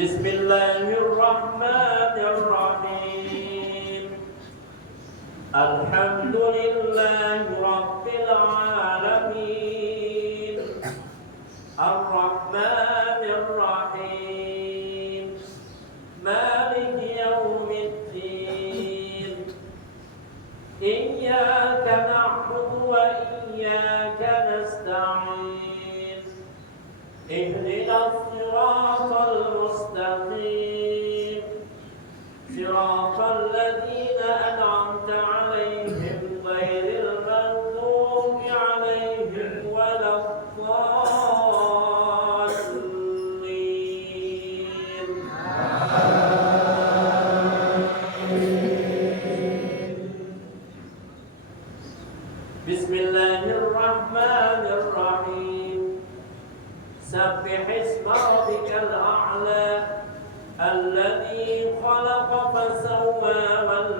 Bismillahirrahmanirrahim. Alhamdulillahi rabbil alamin. Ar-Rahmanir Rahim. Maliki yaumiddin. Iyyaka na'budu wa iyyaka nasta'in. Ihdinas siratal mustaqim. Siratal ladzina an'amta 'alaihim ghairil maghdubi 'alaihim waladdallin. Bismillahirrahmanirrahim. Sabbihisma rabbikal a'la alladzi khalaqa fasawwa wal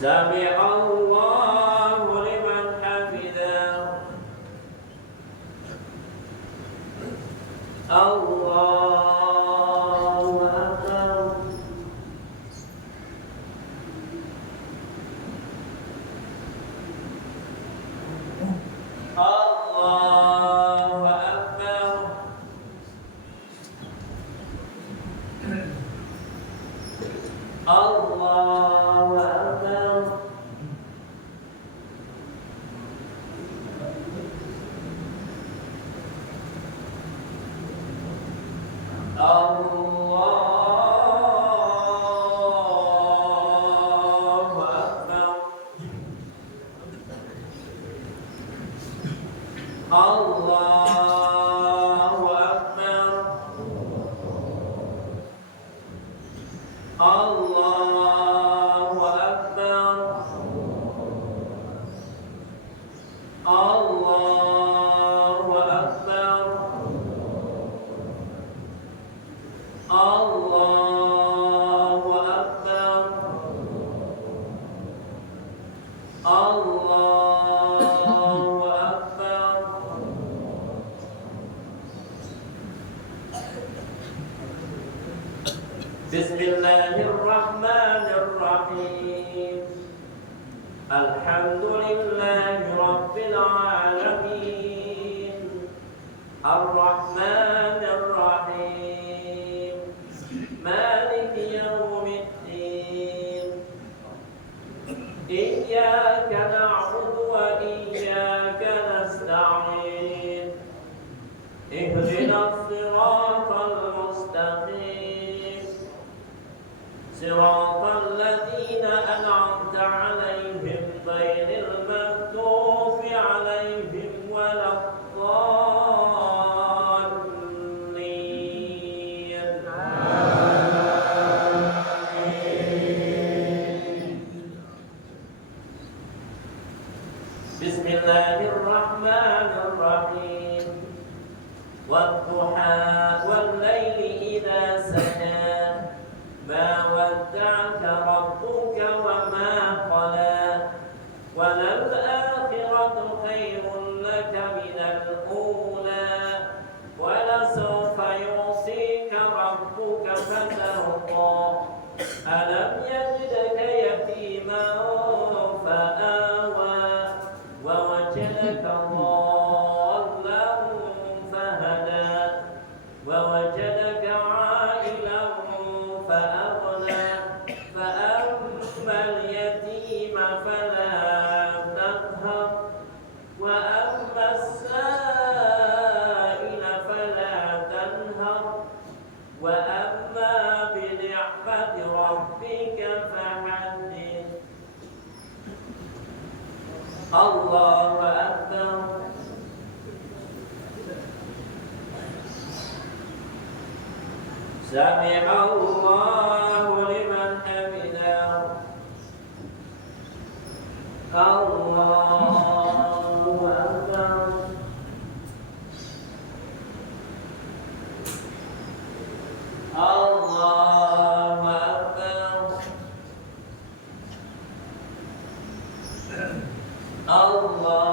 سمع الله لمن حمده الله أكبر الله أكبر الله أكبر بسم الله الرحمن الرحيم الحمد لله رب العالمين الرحمن الرحيم مالك يوم الدين إياك نعبد وإياك نستعين اهدنا الصراط المستقيم صراط الذين أنعمت عليهم غير المغضوب عليهم ولا الضالين بسم الله الرحمن الرحيم والضحى والليل إذا سجى ما ودعك ربك وما قلى وللآخرة خير لك من الأولى ولسوف يعطيك ربك فترضى ألم يجدك يتيما فآوى ووجدك ضالا فهدى ووجدك عائلا فأغنى فأما اليتيم فلا تقهر وأما السائل فلا تنهر وأما بنعمة ربك فحدث الله أكبر سمع الله لمن حمده الله أكبر الله أكبر الله أكبر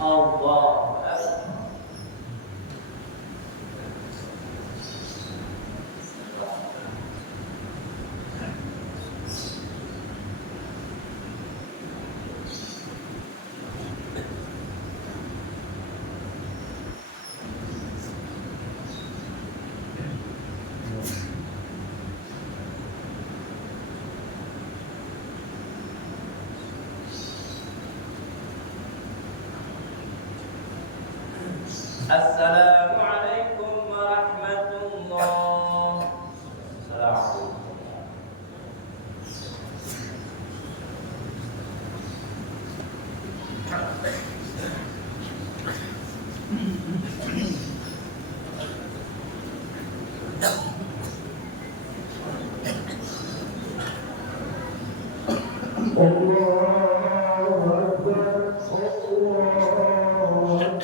الله السلام عليكم ورحمة الله. السلام عليكم. الله أكبر الله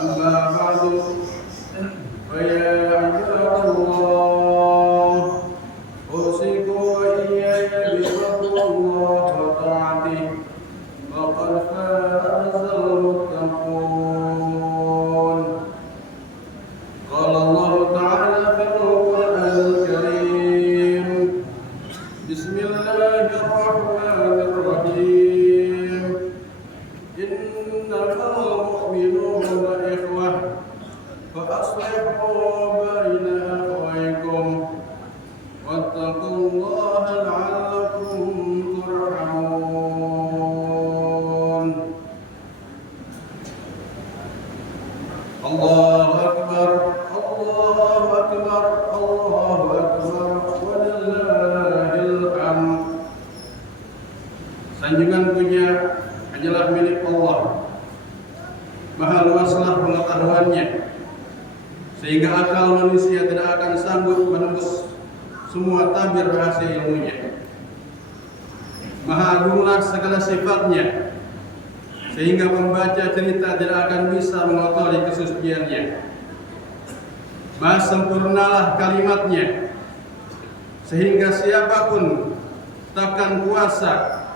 أما بعد فأصلحوا بين أخويكم واتقوا الله لعلكم ترحمون. الله أكبر الله أكبر الله أكبر ولله الحمد. Sanjungan puja hanyalah milik Allah. Maha luaslah pengetahuannya, sehingga akal manusia tidak akan sanggup menembus semua tabir rahasia ilmunya. Maha agunglah segala sifatnya, sehingga pembaca cerita tidak akan bisa mengotori kesuciannya. Maha sempurnalah kalimatnya, sehingga siapapun takkan kuasa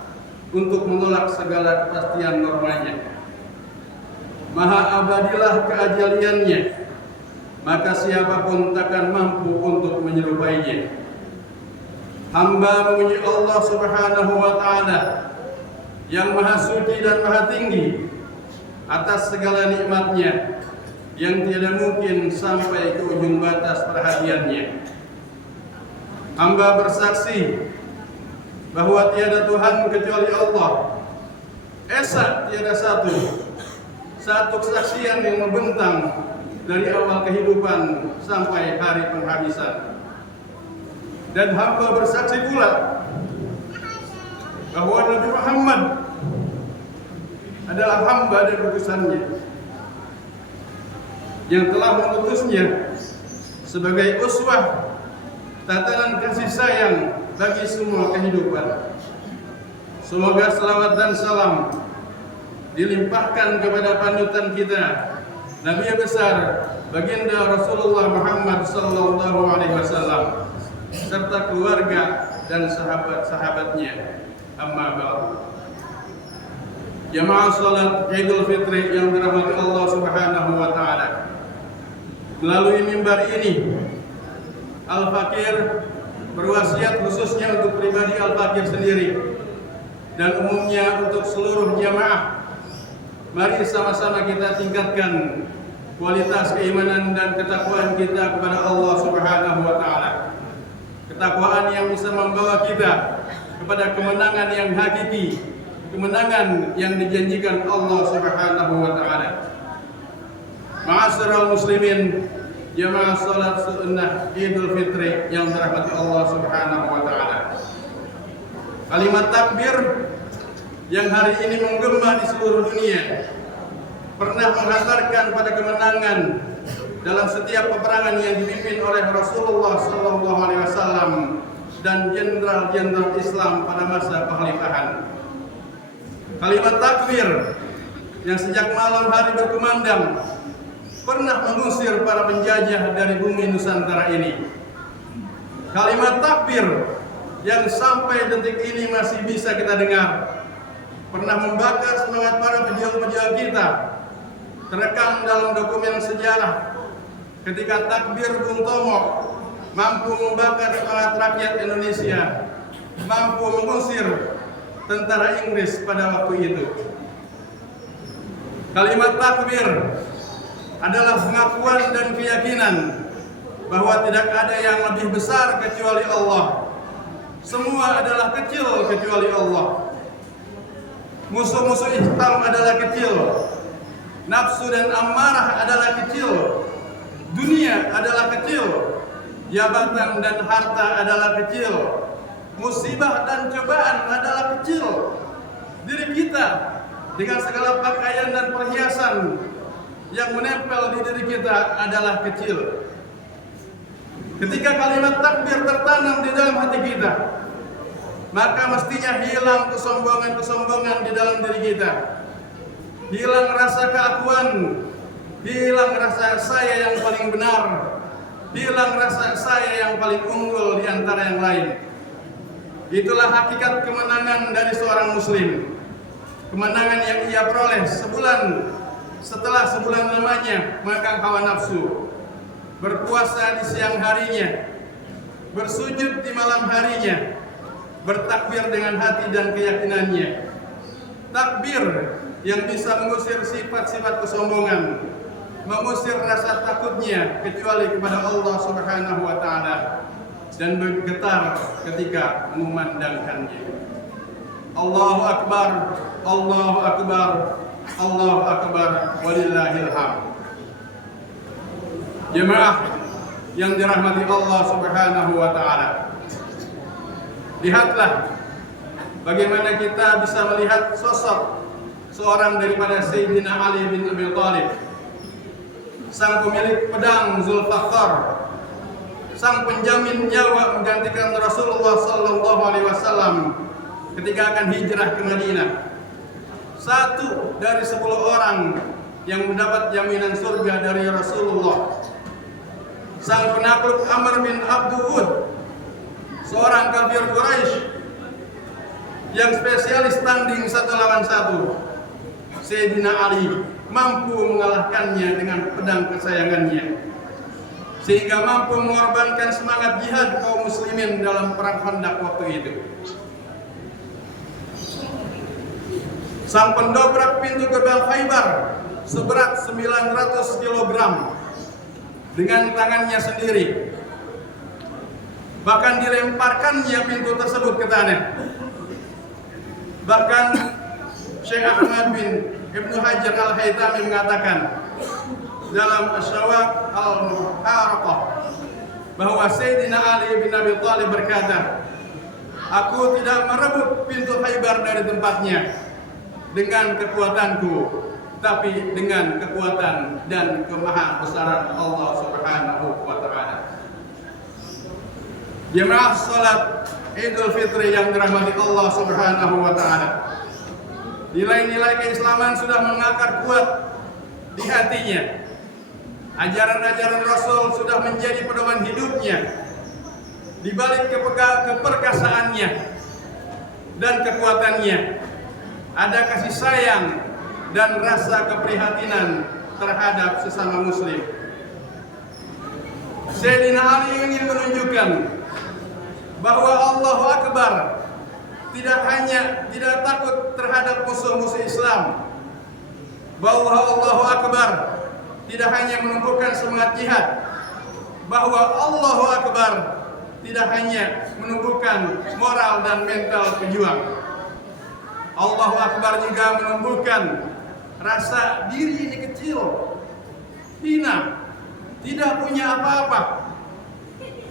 untuk menolak segala kepastian normanya. Maha abadilah keajaliannya, maka siapapun takkan mampu untuk menyerupainya. Hamba memuji Allah Subhanahu wa Ta'ala yang maha suci dan maha tinggi atas segala nikmatnya yang tiada mungkin sampai ke ujung batas perhatiannya. Hamba bersaksi bahwa tiada Tuhan kecuali Allah, esa tiada satu kesaksian yang membentang dari awal kehidupan sampai hari penghabisan. Dan hamba bersaksi pula bahwa Nabi Muhammad adalah hamba dan utusannya yang telah mengutusnya sebagai uswah, tatanan kasih sayang bagi semua kehidupan. Semoga selawat dan salam dilimpahkan kepada panutan kita, Nabi besar baginda Rasulullah Muhammad sallallahu alaihi wasallam serta keluarga dan sahabat-sahabatnya. Amma ba'du. Jamaah salat Idul Fitri yang dirahmati Allah Subhanahu wa Ta'ala, melalui mimbar ini Al-Fakir berwasiat khususnya untuk pribadi Al-Fakir sendiri dan umumnya untuk seluruh jamaah. Mari sama-sama kita tingkatkan kualitas keimanan dan ketakwaan kita kepada Allah Subhanahu wa Ta'ala. Ketakwaan yang bisa membawa kita kepada kemenangan yang hakiki, kemenangan yang dijanjikan Allah Subhanahu wa Ta'ala. Ma'asyiral muslimin, jamaah salat sunnah Idul Fitri yang dirahmati Allah Subhanahu wa Ta'ala. Kalimat takbir yang hari ini menggema di seluruh dunia pernah menghantarkan pada kemenangan dalam setiap peperangan yang dipimpin oleh Rasulullah sallallahu alaihi wasallam dan jenderal-jenderal Islam pada masa kekhalifahan. Kalimat takbir yang sejak malam hari berkumandang pernah mengusir para penjajah dari bumi Nusantara ini. Kalimat takbir yang sampai detik ini masih bisa kita dengar pernah membakar semangat para pejuang-pejuang kita, terekam dalam dokumen sejarah ketika takbir Bung Tomo mampu membakar semangat rakyat Indonesia, mampu mengusir tentara Inggris pada waktu itu. Kalimat takbir adalah pengakuan dan keyakinan bahwa tidak ada yang lebih besar kecuali Allah. Semua adalah kecil kecuali Allah. Musuh-musuh Islam adalah kecil. Nafsu dan amarah adalah kecil. Dunia adalah kecil. Jabatan dan harta adalah kecil. Musibah dan cobaan adalah kecil. Diri kita dengan segala pakaian dan perhiasan yang menempel di diri kita adalah kecil. Ketika kalimat takbir tertanam di dalam hati kita, maka mestinya hilang kesombongan-kesombongan di dalam diri kita. Hilang rasa keakuan, hilang rasa saya yang paling benar, hilang rasa saya yang paling unggul di antara yang lain. Itulah hakikat kemenangan dari seorang muslim. Kemenangan yang ia peroleh setelah sebulan lamanya makan hawa nafsu, berpuasa di siang harinya, bersujud di malam harinya, bertakbir dengan hati dan keyakinannya. Takbir yang bisa mengusir sifat-sifat kesombongan, mengusir rasa takutnya kecuali kepada Allah Subhanahu wa taala dan bergetar ketika memandangkannya. Allahu akbar, Allahu akbar, Allahu akbar, walillahil hamd. Jemaah yang dirahmati Allah Subhanahu wa taala. Lihatlah bagaimana kita bisa melihat sosok seorang daripada Sayyidina Ali bin Abi Thalib, sang pemilik pedang Zulfaqar, sang penjamin nyawa menggantikan Rasulullah sallallahu alaihi wasallam ketika akan hijrah ke Madinah. Satu dari 10 orang yang mendapat jaminan surga dari Rasulullah. Sang penakluk Amr bin Abdul, seorang kafir Quraisy yang spesialis tanding 1 lawan 1. Sayyidina Ali mampu mengalahkannya dengan pedang kesayangannya, sehingga mampu mengorbankan semangat jihad kaum muslimin dalam perang Khandaq waktu itu. Sang pendobrak pintu gerbang Khaybar seberat 900 kg dengan tangannya sendiri. Bahkan dilemparkannya pintu tersebut ke tanah. Bahkan Syekh Ahmad bin Ibnu Hajar Al-Haytami mengatakan dalam Asyawaq Al-Muharaqah bahwa Sayyidina Ali bin Abi Thalib berkata, "Aku tidak merebut pintu Khaybar dari tempatnya dengan kekuatanku, tapi dengan kekuatan dan kemahabesaran Allah Subhanahu wa taala." Jemaah salat Idul Fitri yang dirahmati Allah Subhanahu wa taala. Nilai-nilai keislaman sudah mengakar kuat di hatinya. Ajaran-ajaran Rasul sudah menjadi pedoman hidupnya. Di balik keperkasaannya dan kekuatannya ada kasih sayang dan rasa keprihatinan terhadap sesama muslim. Sayyidina Ali ingin menunjukkan bahwa Allahu Akbar tidak takut terhadap musuh-musuh Islam, bahwa Allahu Akbar tidak hanya menumbuhkan semangat jihad, bahwa Allahu Akbar tidak hanya menumbuhkan moral dan mental pejuang. Allahu Akbar juga menumbuhkan rasa diri ini kecil, hina, tidak punya apa-apa,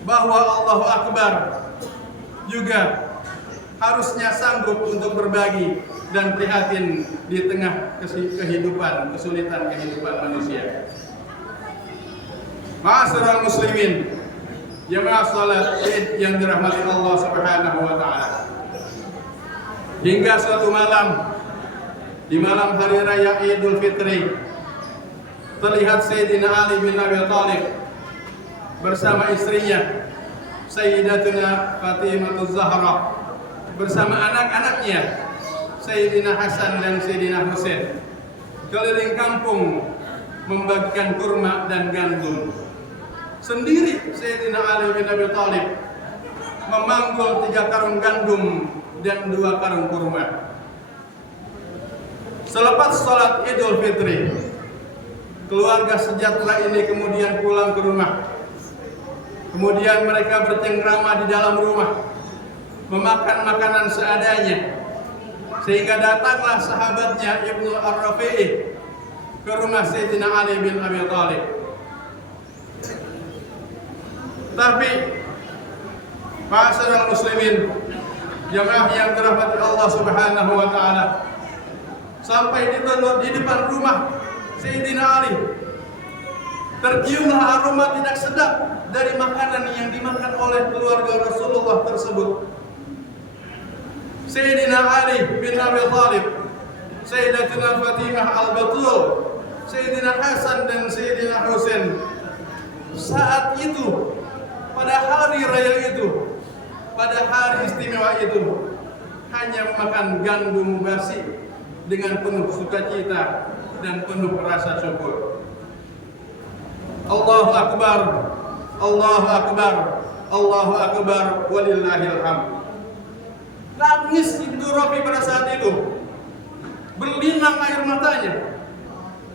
bahwa Allahu Akbar juga harusnya sanggup untuk berbagi dan prihatin di tengah kesulitan kehidupan manusia. Ma'asyiral muslimin, jemaah salat Id yang dirahmati Allah Subhanahu wa taala. Hingga suatu malam, di malam hari raya Idul Fitri, terlihat Sayyidina Ali bin Abi Thalib bersama istrinya Sayyidatuna Fatimah Zahra, bersama anak-anaknya Sayyidina Hasan dan Sayyidina Husain, keliling kampung membagikan kurma dan gandum. Sendiri Sayyidina Ali bin Abi Thalib memanggul 3 karung gandum dan 2 karung kurma. Selepas sholat Idul Fitri, keluarga sejahtera ini kemudian pulang ke rumah. Kemudian mereka bercengkrama di dalam rumah, memakan makanan seadanya, sehingga datanglah sahabatnya Ibnu Ar-Rafi'i ke rumah Sayyidina Ali bin Abi Thalib. Tapi ma'asyiral muslimin, jamaah yang dirahmati Allah Subhanahu wa taala, sampai di depan rumah Sayyidina Ali, terciumlah aroma tidak sedap dari makanan yang dimakan oleh keluarga Rasulullah tersebut. Sayyidina Ali bin Abi Thalib, Sayyidatuna Fatimah Al-Batul, Sayyidina Hasan dan Sayyidina Husain saat itu, pada hari raya itu, pada hari istimewa itu, hanya memakan gandum basi dengan penuh sukacita dan penuh rasa syukur. Allahu Akbar, Allahu Akbar, Allahu Akbar, walillahil hamd. Nangis Ibnu Rafi pada saat itu, berlinang air matanya.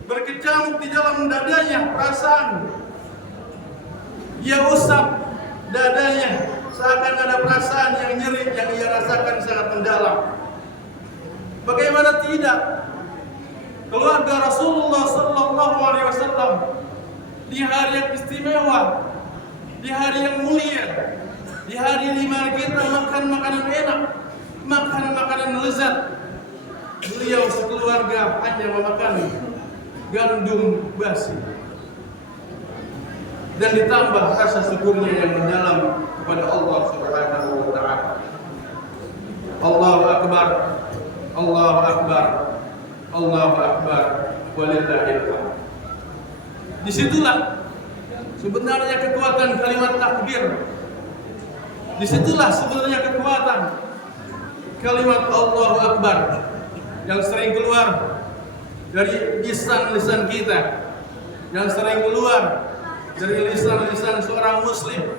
berkecamuk di dalam dadanya perasaan. Ia usap dadanya, seakan ada perasaan yang nyeri yang ia rasakan sangat mendalam. Bagaimana tidak? Keluarga Rasulullah Sallallahu Alaihi Wasallam di hari yang istimewa, di hari yang mulia, di hari di mana kita makan makanan enak, makan makanan lezat, beliau sekeluarga hanya memakan gandum basi dan ditambah rasa syukurnya yang mendalam kepada Allah Subhanahu wa taala. Allahu akbar, Allahu akbar, Allahu akbar, walillahil hamd. Disitulah sebenarnya kekuatan kalimat takbir. Disitulah sebenarnya kekuatan kalimat Allahu akbar yang sering keluar dari lisan-lisan kita, yang sering keluar dari lisan-lisan seorang muslim,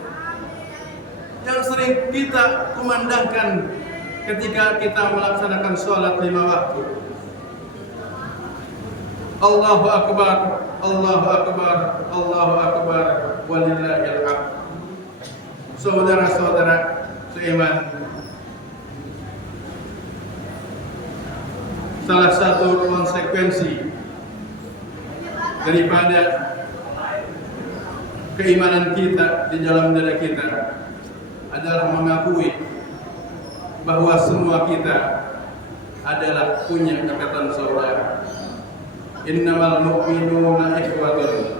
yang sering kita kumandangkan ketika kita melaksanakan sholat 5 waktu. Allahu akbar, Allahu akbar, Allahu akbar, walillahil hamd. Saudara-saudara seiman, salah satu konsekuensi daripada keimanan kita di dalam dada kita adalah mengakui bahwa semua kita adalah punya ikatan saudara. Innamal mu'minuna ikhwatun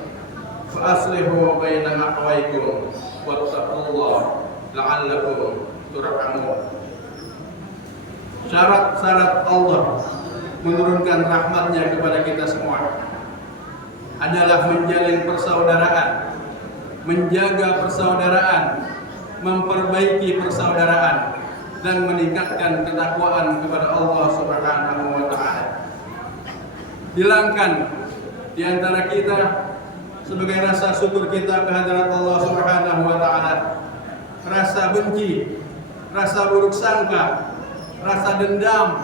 fa aslihu baina akhawaykum wattaqullaha la'allakum turhamun. Syarat-syarat Allah menurunkan rahmatnya kepada kita semua adalah menjalin persaudaraan, menjaga persaudaraan, memperbaiki persaudaraan, dan meningkatkan ketakwaan kepada Allah Subhanahu wa taala. Hilangkan di antara kita sebagai rasa syukur kita kehadirat Allah Subhanahu wa taala rasa benci, rasa buruk sangka, rasa dendam,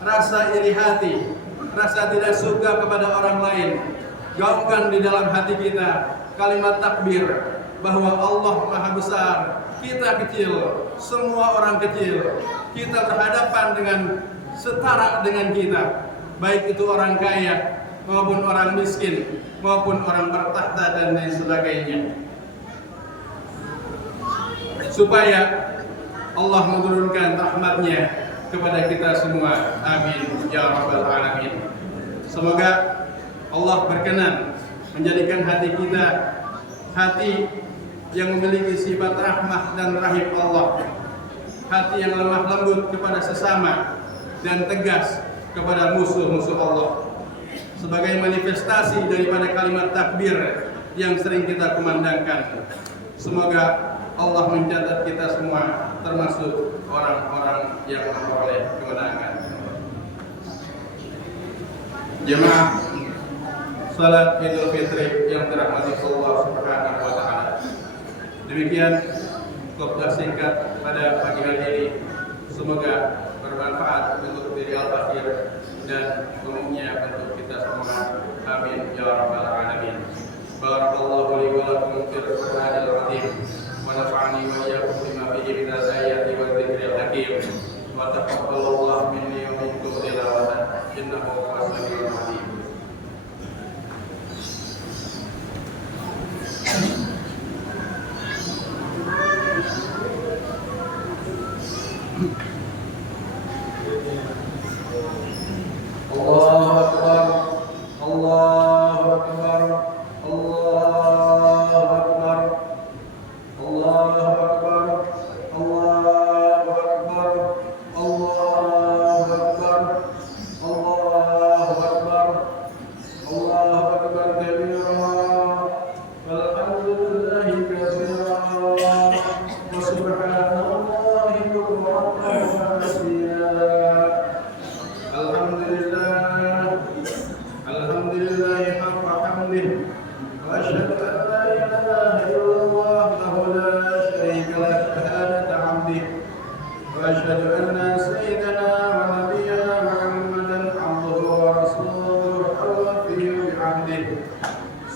rasa iri hati, rasa tidak suka kepada orang lain. Gaungkan di dalam hati kita kalimat takbir bahwa Allah Maha Besar, kita kecil, semua orang kecil. Kita berhadapan dengan setara dengan kita, baik itu orang kaya maupun orang miskin maupun orang bertahta dan lain sebagainya. Supaya Allah menurunkan rahmatnya kepada kita semua. Amin ya rabbal alamin. Semoga Allah berkenan menjadikan hati kita hati yang memiliki sifat rahmah dan rahim Allah, hati yang lemah lembut kepada sesama dan tegas kepada musuh-musuh Allah, sebagai manifestasi daripada kalimat takbir yang sering kita kumandangkan. Semoga Allah mencatat kita semua termasuk orang-orang yang memperoleh kemenangan. Jemaah salat Idul Fitri yang dirahmati Allah Subhanahu wa taala. Demikian khutbah singkat pada pagi hari ini. Semoga bermanfaat untuk diri al-fakir dan umumnya untuk kita semua. Amin ya rabbal alamin. Barakallahu li wa lakum fil Qur'anil azim wa nafa'ani wa iyyakum bima fihi min al-ayati wa dzikril hakim. Wa taqabbalallahu minni wa minkum tilawatan innahu huwas samiul alim. Allahu akbar, Allahu akbar, Allahu akbar, Allahu akbar, Allahu akbar, Allahu akbar, Allahu akbar, Allahu akbar kabira, walhamdulillahi katsira, wa subhanallahi bukratan wa asila. Alhamdulillah haqqa hamdih wa asyhadu an la ilaha illallah wahdahu la syarika lah shahadata 'abdih wa asyhadu anna sayyidana wa nabiyyana Muhammadan 'abduhu wa rasuluhu al-wafiyyul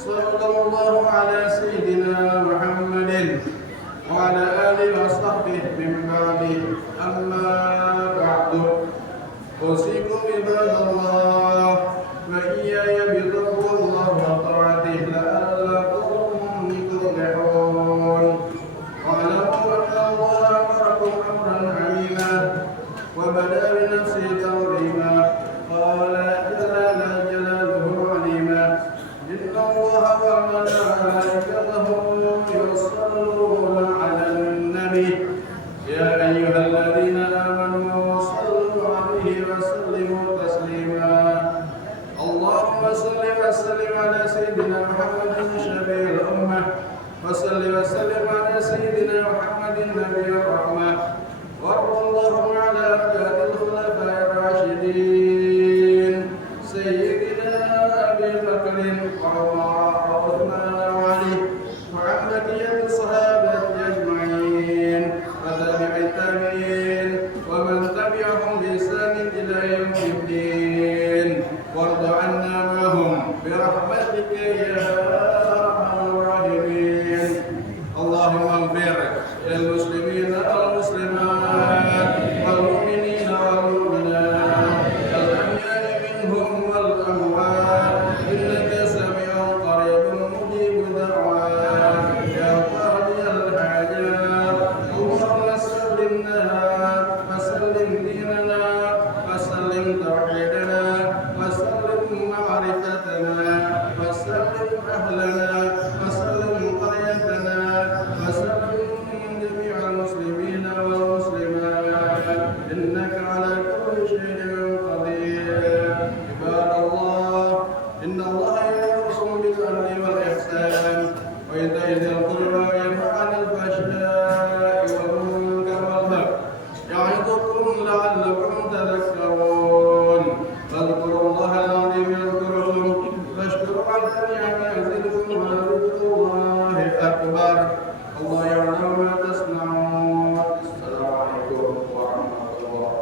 صلى الله على سيدنا محمد وعلى آله وصحبه من بعده. أما بعد، أوصيكم عباد الله وإياي بتقوى الله وطاعته لعلكم تفلحون. واعلموا أن الله أمركم أمرا عظيما وبدأ بنفسه ترغيما، قال جلاله عليما: إن الله وملائكته يصلون على النبي يا أيها الذين آمنوا صلوا عليه وسلموا تسليما. اللهم صل وسلم على سيدنا محمد شفيع الأمة، وصل وسلم على سيدنا محمد النبي الرحمة، وارض اللهم على أركان الخلفاء الراشدين سيدنا أبي بكر وعمر وعثمان وعلي، وعن بقية الصحابة أجمعين وتابع التابعين ومن تبعهم بإحسان إلى يوم الدين، وارض عنا معهم برحمتك يا أرحم الراحمين. اللهم اغفر للمسلمين والمسلمات والمؤمنين والمؤمنات الأحياء منهم والأموات، إنك سميع قريب مجيب دعوات يا قاضي الحاجات. اللهم سلمنا وسلم ديننا وسلم توحيدنا وسلم معرفتنا وسلم أهلنا وسلم قريتنا وسلم جميع المسلمين والمسلمات، إنك على كل شيء قدير. عباد الله، إن الله يأمركم بالعدل والإحسان وإيتاء ذي القربى وينهى عن الفحشاء والمنكر والبغي يعظكم لعلكم تذكرون. فاذكروا الله العظيم يذكركم واشكروا على نعمه يزدكم ولذكر الله أكبر. الله يعلم ما تصنعون. السلام عليكم ورحمة الله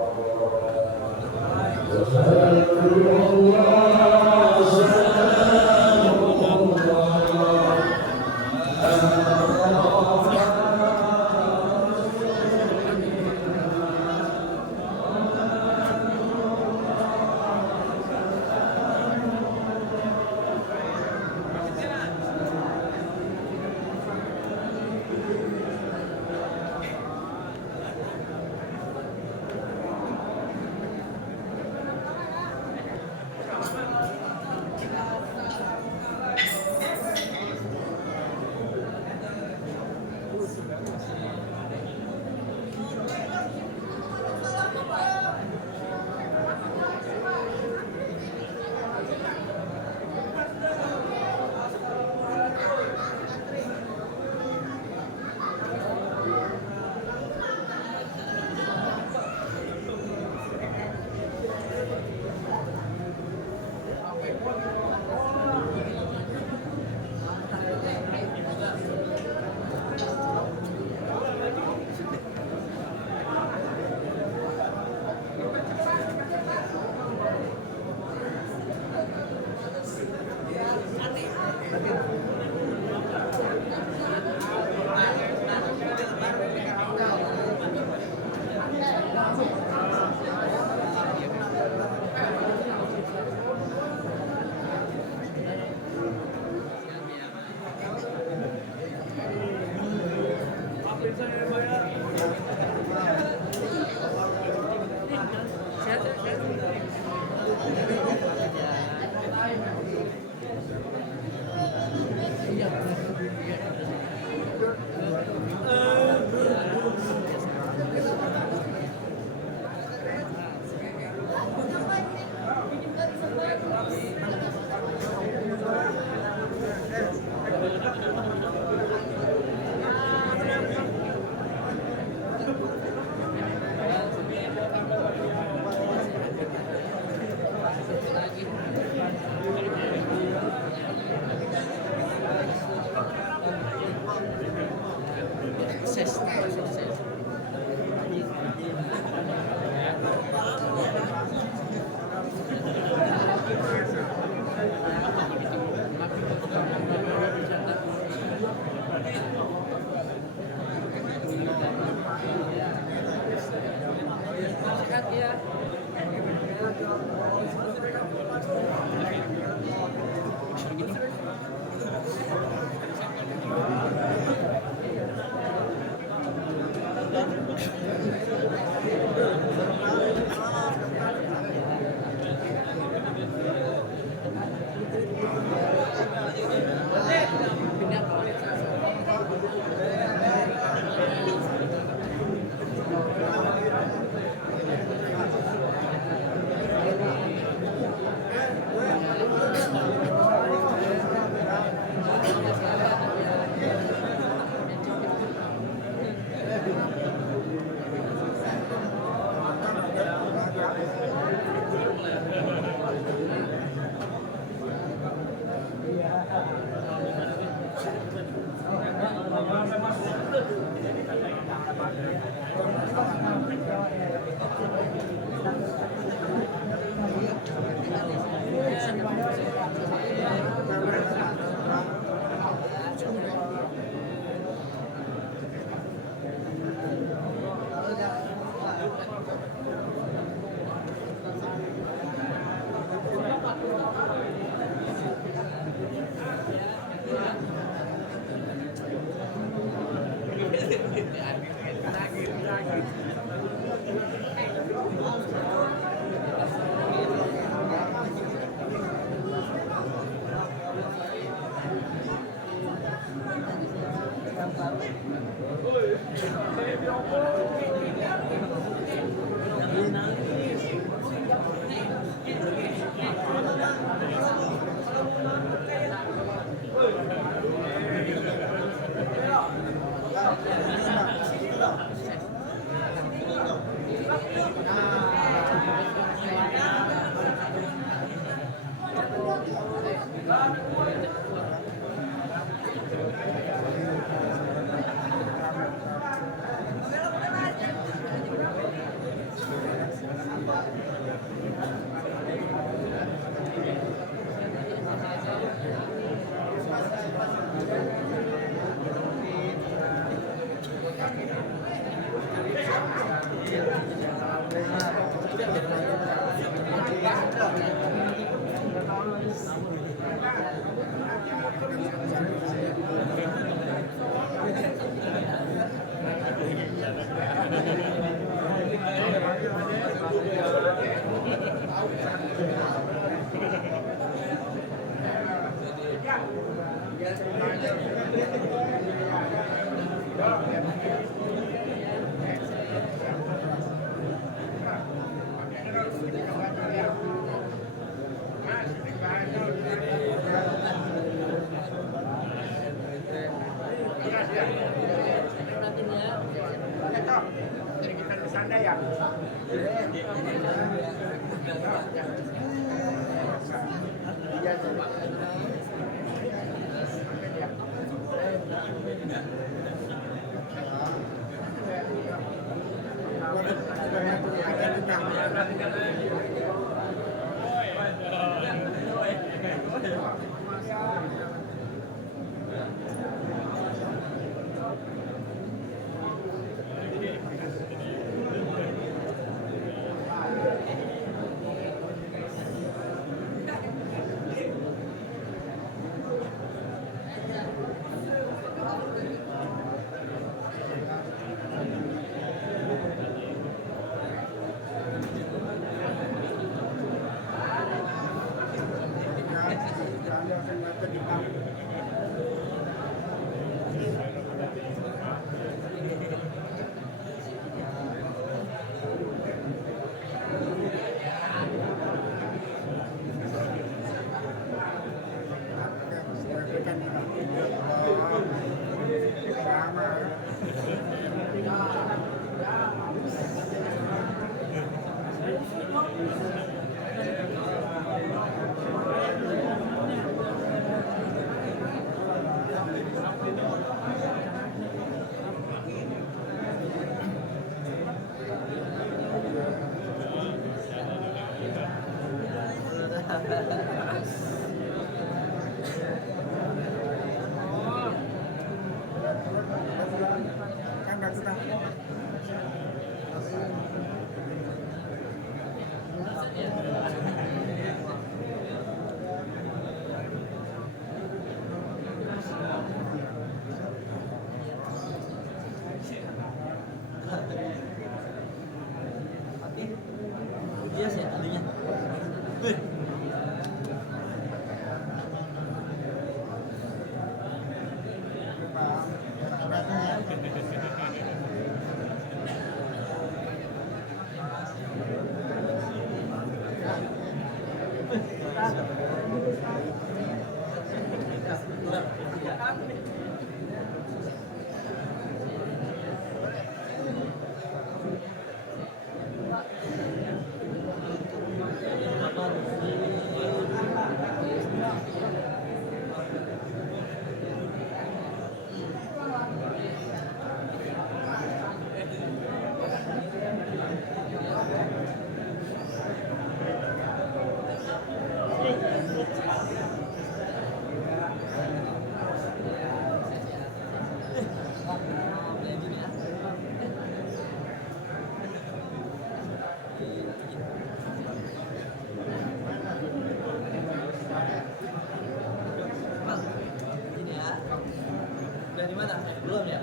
Belum ya?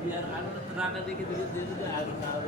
Biar anu terangkan dikit-dikit dia harus tahu.